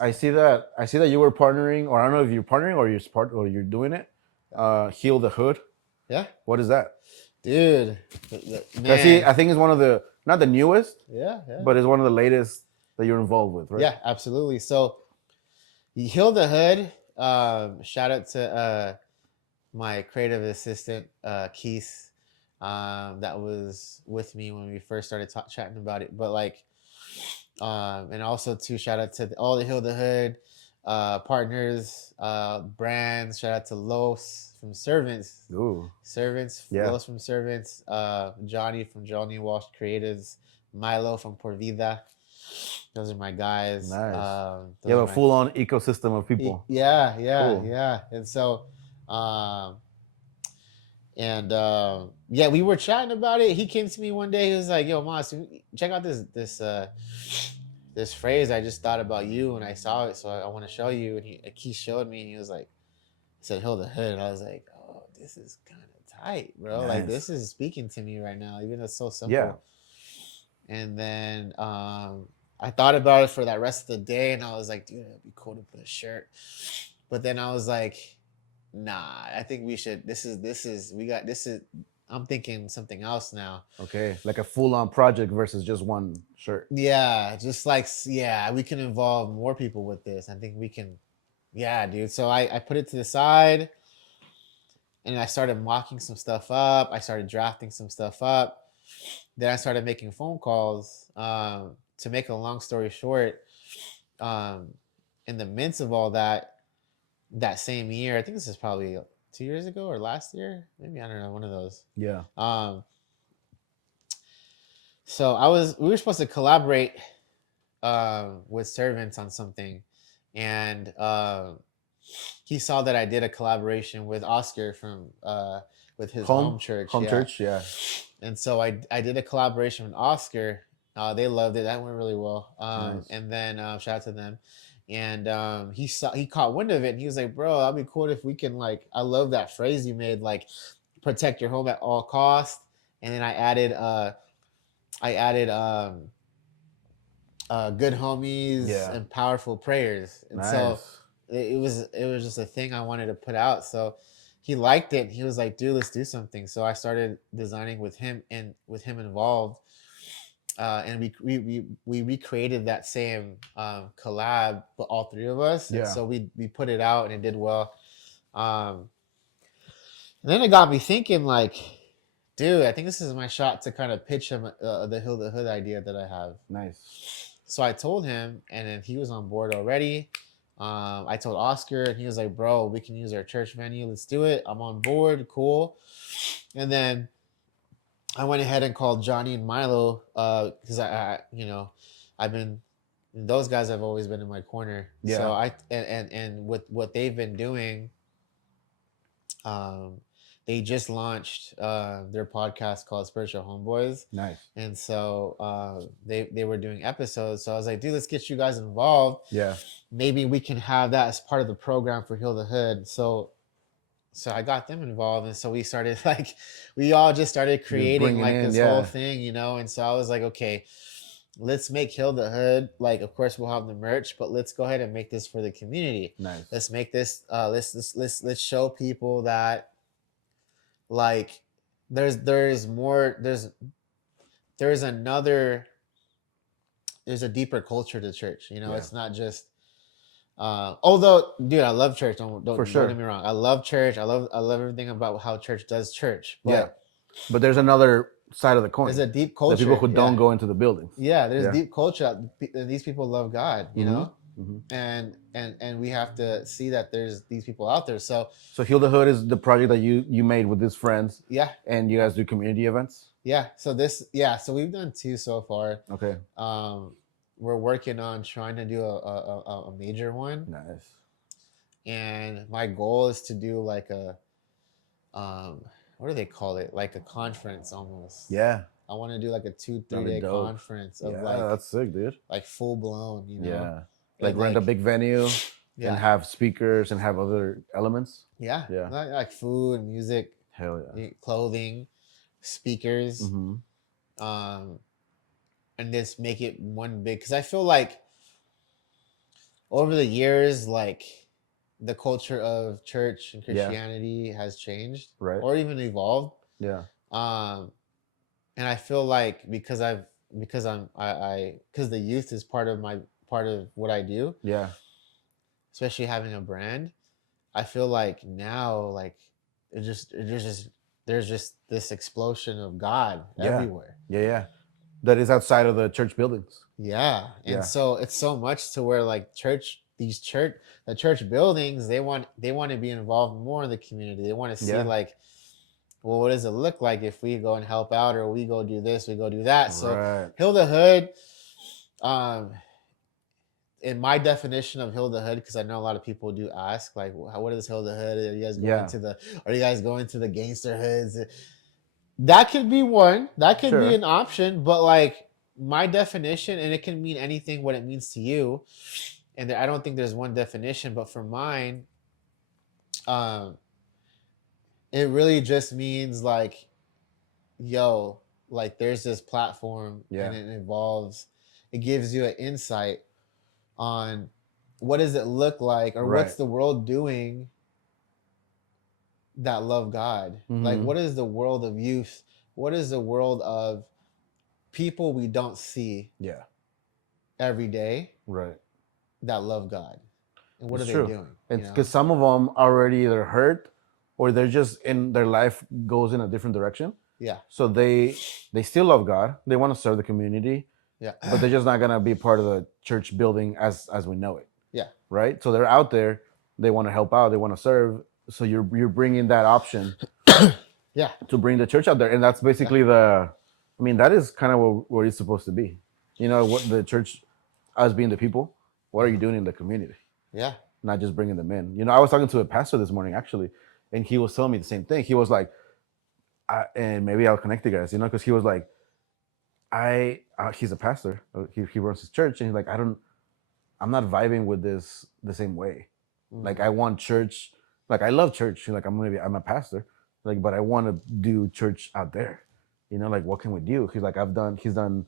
I see that. I see that you were partnering, or I don't know if you're partnering or you're doing it. Heal the Hood. Yeah, What is that? dude, I see. man. I think it's one of the not the newest, Yeah, yeah, but it's one of the latest that you're involved with, right? yeah, absolutely. So you heal the hood. Shout out to my creative assistant, Keith, that was with me when we first started chatting about it. But like, and also to shout out to all the Heal the Hood partners, brands. Shout out to Los from Servants, Ooh, yeah, Los from Servants, Johnny from Johnny Walsh Creatives, Milo from Por Vida. Those are my guys. nice. You Those are have a my full-on ecosystem of people. yeah, yeah, Cool. yeah. And so, um, yeah, we were chatting about it. He came to me one day. He was like, "Yo, Mas, check out this phrase I just thought about you, and I saw it, so I want to show you." And he showed me, and he was like, he said, "Hold the hood." And I was like, "Oh, this is kind of tight, bro. Like this Nice. is speaking to me right now, even though it's so Yeah. simple." And then I thought about it for that rest of the day, and I was like, "Dude, it'd be cool to put a shirt." But then I was like, nah, I think we should. I'm thinking something else now. Okay. Like a full-on project versus just one shirt. Yeah, just like, yeah, we can involve more people with this. I think we can, yeah, dude. So I put it to the side and I started mocking some stuff up. I started drafting some stuff up. Then I started making phone calls. To make a long story short, um, in the midst of all that, that same year, I think this is probably 2 years ago or last year, maybe I don't know, one of those. Yeah. So we were supposed to collaborate with Servants on something, and he saw that I did a collaboration with Oscar from with his home church, Home yeah. church. Yeah. And so I did a collaboration with Oscar. They loved it. That went really well. Nice. And then shout out to them. And he caught wind of it, and he was like, "Bro, that'd be cool if we can like." I love that phrase you made, like protect your home at all costs. And then I added good homies Yeah. and powerful prayers. And so Nice. it was just a thing I wanted to put out. So he liked it. He was like, "Dude, let's do something." So I started designing with him and with him involved. And we recreated that same collab, but all three of us. And Yeah. so we put it out and it did well. Um, and then it got me thinking, like, dude, I think this is my shot to kind of pitch him the Hill the Hood idea that I have. Nice. So I told him, and then he was on board already. I told Oscar, and he was like, "Bro, we can use our church venue. Let's do it. I'm on board. Cool." And then I went ahead and called Johnny and Milo because I've been those guys have always been in my corner. Yeah. So and with what they've been doing, um, they just launched their podcast called Spiritual Homeboys. Nice. And so they were doing episodes. So I was like, dude, let's get you guys involved. Yeah. Maybe we can have that as part of the program for Heal the Hood. So I got them involved, and so we started we all just started creating like this whole thing, and so I was like, okay, let's make Heal the Hood. Like, of course we'll have the merch, but let's go ahead and make this for the community. Nice. Let's make this let's show people that like there's more there's a deeper culture to church. It's not just although, dude, I love church. Don't get me wrong. I love church. I love everything about how church does church. But but there's another side of the coin. There's a deep culture. The people who don't go into the buildings. Yeah, there's deep culture. These people love God, Mm-hmm. and we have to see that there's these people out there. So Heal the Hood is the project that you made with this friends. Yeah. And you guys do community events. Yeah. So we've done 2 so far. Okay. We're working on trying to do a major one. Nice. And my goal is to do like a what do they call it? Like a conference almost. Yeah. I want to do like a 2-3 day conference of that's sick, dude. Like full blown, Yeah. Like rent a big venue and have speakers and have other elements. Yeah. Yeah. Like food, music. Hell yeah. Clothing, speakers. Mm-hmm. And just make it one big, because I feel like over the years, like the culture of church and Yeah. Christianity has changed Right. or even evolved. Yeah. Um, and I feel like because the youth is part of what I do, Yeah. especially having a brand. I feel like now, like there's just this explosion of God Yeah. everywhere. Yeah. Yeah. That is outside of the church buildings. Yeah, and Yeah. so it's so much to where like the church buildings they want to be involved more in the community. They want to see Yeah. like, well, what does it look like if we go and help out, or we go do this, we go do that. So Right. Heal the Hood, um, in my definition of Heal the Hood, because I know a lot of people do ask, like, what is Heal the Hood? Yeah. Are you guys going to the gangster hoods? That could be one. That could be Sure. an option, but like my definition, and it can mean anything what it means to you. And I don't think there's one definition, but for mine, um, it really just means like, yo, like there's this platform Yeah. and it gives you an insight on what does it look like or Right. what's the world doing that love God? Like, Mhm. what is the world of youth? What is the world of people we don't see Yeah. every day Right. that love God? And what It's are they true. doing? It's because some of them already either hurt or they're just in their life goes in a different direction. Yeah. So they still love God. They want to serve the community, Yeah. but they're just not gonna be part of the church building as we know it. Yeah. Right. So they're out there. They want to help out. They want to serve. So you're bringing that option. Yeah. To bring the church out there, and that's basically the. I mean, that is kind of what it's supposed to be. You know, what the church, us being the people. What are you doing in the community? Yeah. Not just bringing them in. You know, I was talking to a pastor this morning actually, and he was telling me the same thing. He was like, and maybe I'll connect you guys, you know, because he was like, he's a pastor. He runs his church, and he's like, I'm not vibing with this the same way. Like I want church, like I love church. Like I'm a pastor, like, but I want to do church out there. You know, like what can we do? He's done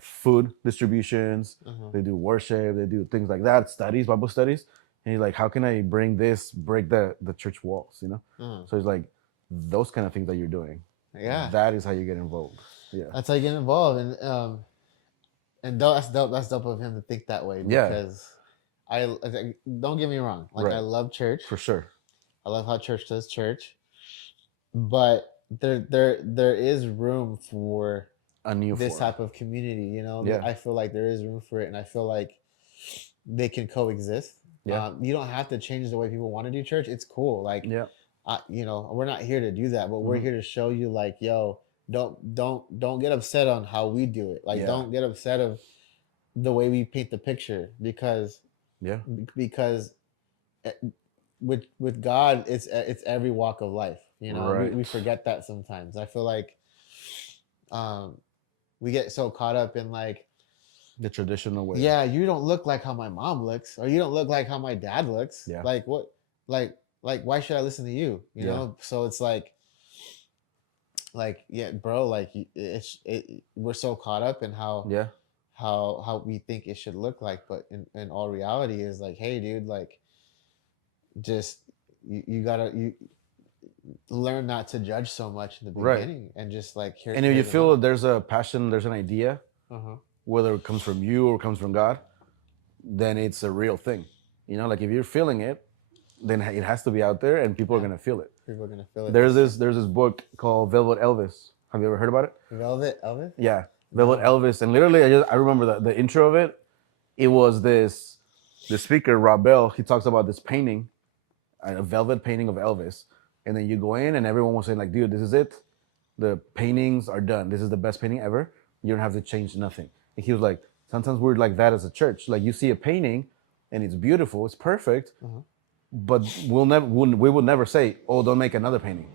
food distributions. They do worship. They do things like that. Studies, Bible studies. And he's like, how can I break the church walls? You know. So he's like, those kind of things that you're doing. Yeah. That is how you get involved. Yeah. That's how you get involved, and that's dope. That's dope of him to think that way because I don't get me wrong. Like Right. I love church For sure. I love how church does church, but there is room for A new this form. type of community. You know, Yeah. I feel like there is room for it, and I feel like they can coexist. Yeah. You don't have to change the way people want to do church. It's cool. Like, Yeah. you know, we're not here to do that, but we're here to show you, like, yo, don't get upset on how we do it. Like, Yeah. don't get upset of the way we paint the picture because Yeah. eh, with God, it's every walk of life. You know, we Right. forget that sometimes. I feel like we get so caught up in like, The traditional way. yeah, you don't look like how my mom looks, or you don't look like how my dad looks. Yeah. Like what? Like why should I listen to you? You Yeah. know. So it's like yeah, bro. Like we're so caught up in how Yeah. how we think it should look like, but in all reality is like, hey, dude, like just you gotta learn not to judge so much in the Right. beginning and just like hear. And if you feel there's a passion, there's an idea, uh-huh. whether it comes from you or comes from God, then it's a real thing. You know, like if you're feeling it, then it has to be out there, and people are gonna feel it. People are gonna feel it. There's this book called Velvet Elvis. Have you ever heard about it? Velvet Elvis. Yeah, Velvet Elvis, and literally, I remember the intro of it. It was the speaker Rob Bell. He talks about this painting, a velvet painting of Elvis, and then you go in, and everyone was saying like, "Dude, this is it. The paintings are done. This is the best painting ever. You don't have to change nothing." And he was like, "Sometimes we're like that as a church. Like you see a painting, and it's beautiful, it's perfect, but we will never say, oh, don't make another painting,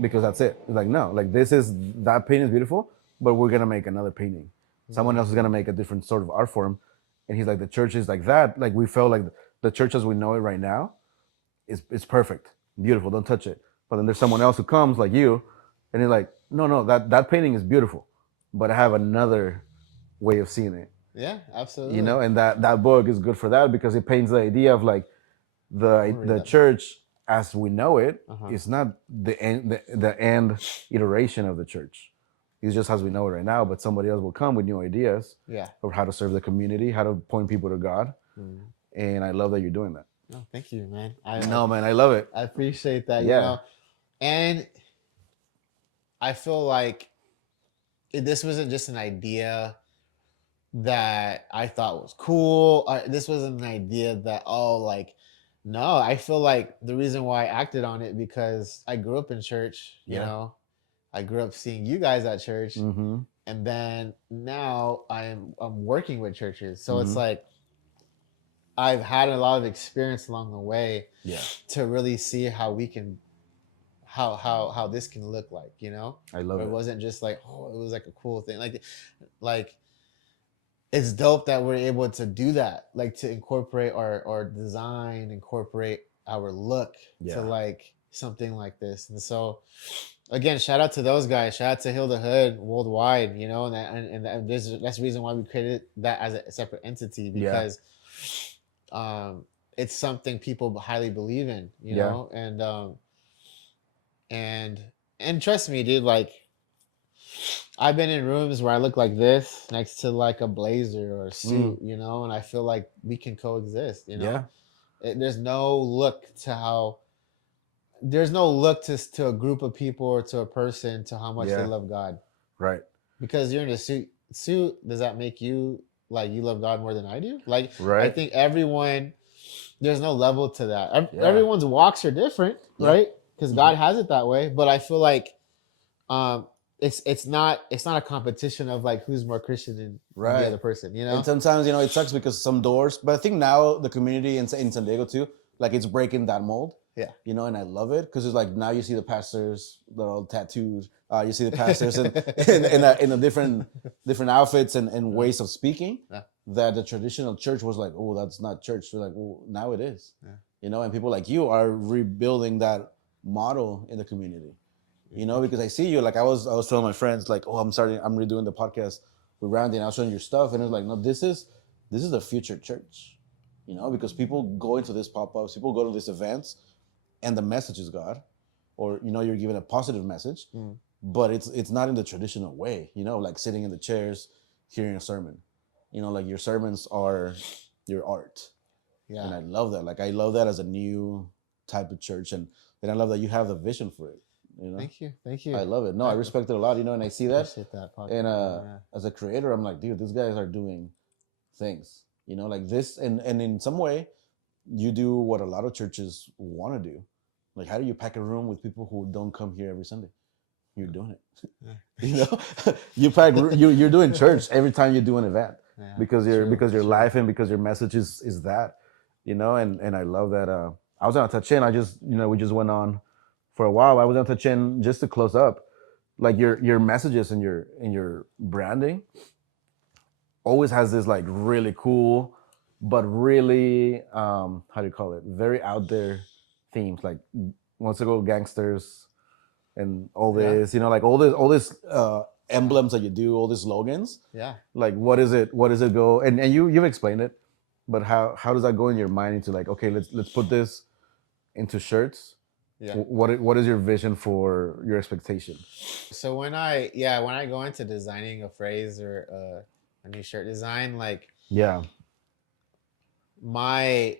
because that's it. It's like, no, like that painting is beautiful, but we're gonna make another painting. Someone else is gonna make a different sort of art form." And he's like, the church is like that. Like we felt like the church as we know it right now is perfect, beautiful, don't touch it. But then there's someone else who comes like you, and he's like, no, that painting is beautiful, but I have another way of seeing it. Yeah, absolutely. You know, and that book is good for that because it paints the idea of like I'm gonna read the that. church as we know it Uh-huh. is not the end iteration of the church. It's just as we know it right now, but somebody else will come with new ideas Yeah. of how to serve the community, how to point people to God. Mm. And I love that you're doing that. No, thank you, man. No, man, I love it. I appreciate that, you Yeah. know. And I feel like this wasn't just an idea that I thought was cool. This wasn't an idea that, oh, like, no, I feel like the reason why I acted on it because I grew up in church, you Yeah. know. I grew up seeing you guys at church, Mm-hmm. and then now I'm working with churches. So it's Mm-hmm. like I've had a lot of experience along the way Yeah. to really see how we can how this can look like, you know? I love Where it it. wasn't just like, oh, it was like a cool thing. Like it's dope that we're able to do that, like to incorporate our design, incorporate our look Yeah. to like something like this. And so again, shout out to those guys. Shout out to Heal the Hood worldwide, you know, that's the reason why we created that as a separate entity because it's something people highly believe in, you Yeah. know, and and trust me, dude, like I've been in rooms where I look like this next to like a blazer or a suit, you know, and I feel like we can coexist, you know. There's no look to how there's no look to a group of people or to a person to how much they Yeah. love God. Right. Because you're in a suit, does that make you like you love God more than I do? Like I Right. think everyone there's no level to that. Yeah. Everyone's walks are different, Yeah. right? Because Mhm. God has it that way. But I feel like it's not a competition of like who's more Christian than the Right. other person, you know? And sometimes, you know, it sucks because some doors, but I think now the community in San Diego too, like it's breaking that mold. Yeah. You know, and I love it because it's like now you see the pastors, they're all tattooed. You see the pastors in a different outfits and ways of speaking. Yeah. That the traditional church was like, oh, that's not church. They're like, well, now it is. Yeah. You know, and people like you are rebuilding that model in the community. You know, because I see you, like I was telling my friends, like, oh, I'm redoing the podcast with Randy, and I was showing your stuff, and it's like, no, this is the future church. You know, because people go into these pop-ups, people go to these events, and the message is God, or you know, you're giving a positive message, but it's not in the traditional way. You know, like sitting in the chairs, hearing a sermon. You know, like your sermons are your art. Yeah. And I love that. Like I love that as a new type of church, and then I love that you have the vision for it. You know, Thank you. I love it. No, I respect it a lot. You know, and I see that, Appreciate that and podcast. as a creator, I'm like, dude, these guys are doing things. You know, like this, and in some way, you do what a lot of churches want to do. Like, how do you pack a room with people who don't come here every Sunday? You're doing it. Yeah. You know, you're doing church every time you do an event Yeah, because true, your true. life and because your message is that. You know, and I love that. I was gonna touch in. I just we just went on for a while. I was gonna touch in just to close up, like your messages and your branding always has this like really cool, but really how do you call it? Very out there themes. Like wants to go gangsters and all Yeah. this, you know, like all this emblems that you do, all these slogans. Yeah. Like what is it? What does it go? And you've explained it, but how does that go in your mind into like, okay, let's put this into shirts. Yeah. What is your vision for your expectation? So when I go into designing a phrase or a new shirt design, like Yeah. my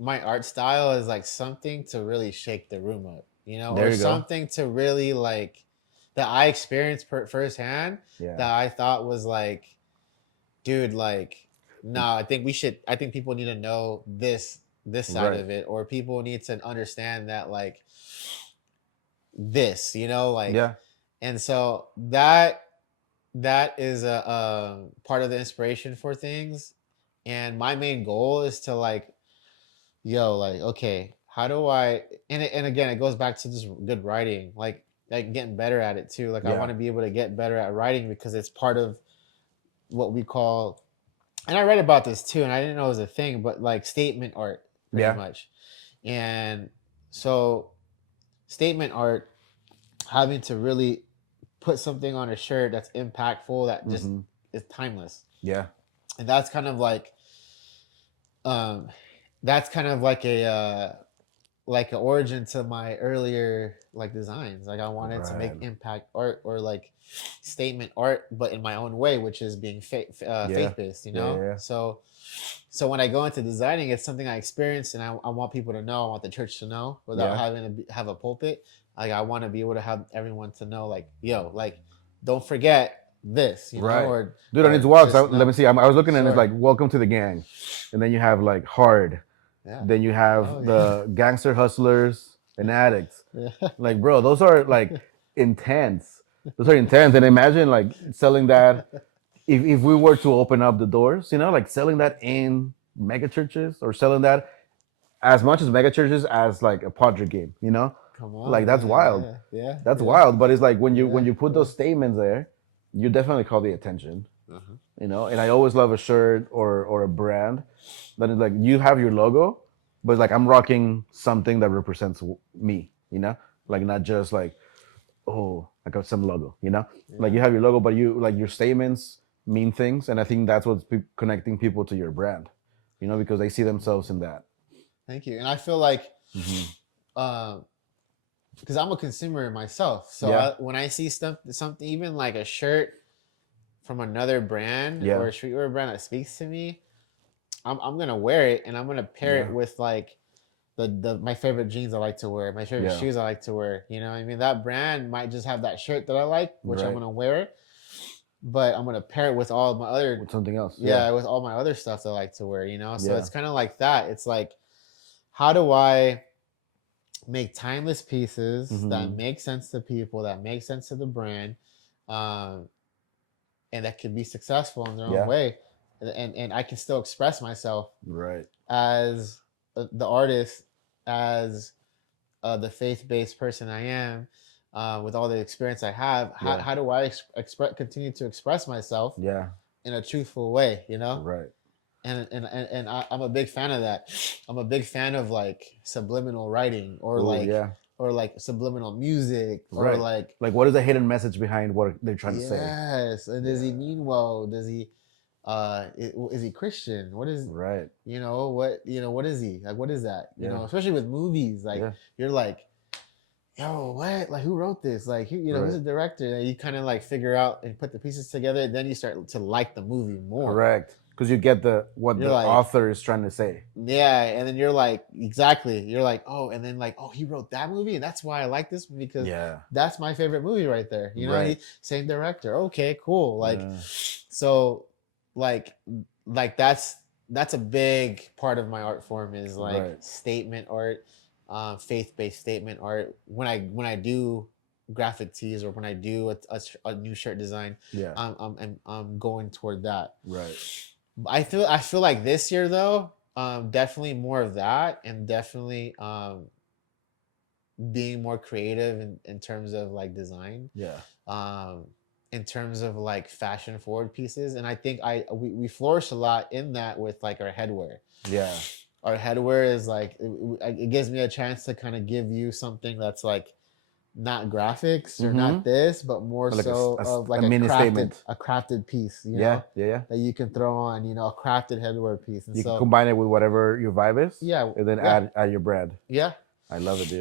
art style is like something to really shake the room up, you know, There or you go. something to really like that I experienced firsthand Yeah. that I thought was like, dude, like, no, I think people need to know this side Right. of it, or people need to understand that like this, you know, like, Yeah. and so that is a part of the inspiration for things, and my main goal is to like, like, okay, how do I, and again, it goes back to just good writing, like getting better at it too. Like I Yeah. want to be able to get better at writing because it's part of what we call, and I read about this too, and I didn't know it was a thing, but like statement art, pretty Yeah. much. And so statement art, having to really put something on a shirt that's impactful, that just Mhm. is timeless. Yeah. And that's kind of um that's kind of like an origin to my earlier like designs. Like I wanted to make Right. impact art or like statement art, but in my own way, which is being Yeah. faith based. You Yeah. know, Yeah. so when I go into designing, it's something I experienced, and I want people to know. I want the church to know without Yeah. having to have a pulpit. Like I want to be able to have everyone to know, like, yo, like, don't forget this, you know, Right. or Dude, I need to walk. So just let me know. see. I was looking and it's Sure. like welcome to the gang, and then you have like hard. Yeah. Then you Oh have yeah. the gangster hustlers and addicts. Yeah. Like, bro, those are like intense. Those are intense. And imagine like selling that if we were to open up the doors, you know, like selling that in mega churches or selling that as much as mega churches as like a Padre game, you know? Come Like on, that's wild. man. Yeah. Yeah. That's Yeah. wild. But it's like when Yeah. you put Yeah. those statements there, you definitely call the attention. Uh-huh. You know, and I always love a shirt or a brand that is like you have your logo, but like I'm rocking something that represents me, you know, like not just like, oh, I got some logo, you know, like Yeah. you have your logo, but you like your statements mean things, and I think that's what's connecting people to your brand, you know, because they see themselves in that. Thank you. And I feel like, Hmm. um, because I'm a consumer myself, so Yeah, when I see something, even like a shirt from another brand yeah, or a streetwear brand that speaks to me, I'm gonna wear it and I'm gonna pair it yeah, with like the my favorite jeans I like to wear, my favorite yeah, shoes I like to wear. You know, what I mean, that brand might just have that shirt that I like, which I'm right. gonna wear, but I'm gonna pair it with all of my other, With something else. Yeah, yeah, with all my other stuff that I like to wear. You know, so yeah, it's kind of like that. It's like, how do I make timeless pieces that hmm, make sense to people, that make sense to the brand, um, and that can be successful in their own yeah, way, and I can still express myself right, as the artist, as the faith-based person I am, with all the experience I have. yeah, How do I continue to express myself yeah, in a truthful way? You know, right. I'm a big fan of that. I'm a big fan of like subliminal writing Oh yeah, or like subliminal music or right. Like, what is the hidden message behind what they're trying to say? yes. And does he mean well? Does he is he Christian? What is, Right. what is he? Like what is that? You Yeah. know, especially with movies, like Yeah. you're like, yo, what? Like who wrote this? Like who's Right. the director? And you kind of like figure out and put the pieces together, and then you start to like the movie more. Correct. Because you get what You're the like, author is trying to say. yeah, and then you're like, exactly. You're like, oh, and then like, oh, he wrote that movie, and that's why I like this movie because Yeah. that's my favorite movie right there. You know, Right. same director. Okay, cool. Like, Yeah. so, like, that's a big part of my art form is like Right. statement art, faith-based statement art. When I do graphic tees or when I do a new shirt design, Yeah. I'm going toward that. Right. I feel like this year though, definitely more of that, and definitely being more creative in terms of like design, Yeah. um, in terms of like fashion forward pieces, and I think we flourish a lot in that with like our headwear. Yeah. Our headwear is like it gives me a chance to kind of give you something that's like not graphics or not this, but more Like so of like a mini statement. a crafted piece, Yeah. Yeah. Yeah. that you can throw on, a crafted headwear piece. And You can so, combine it with whatever your vibe is. yeah, And then yeah, add your brand. yeah. I love it, dude.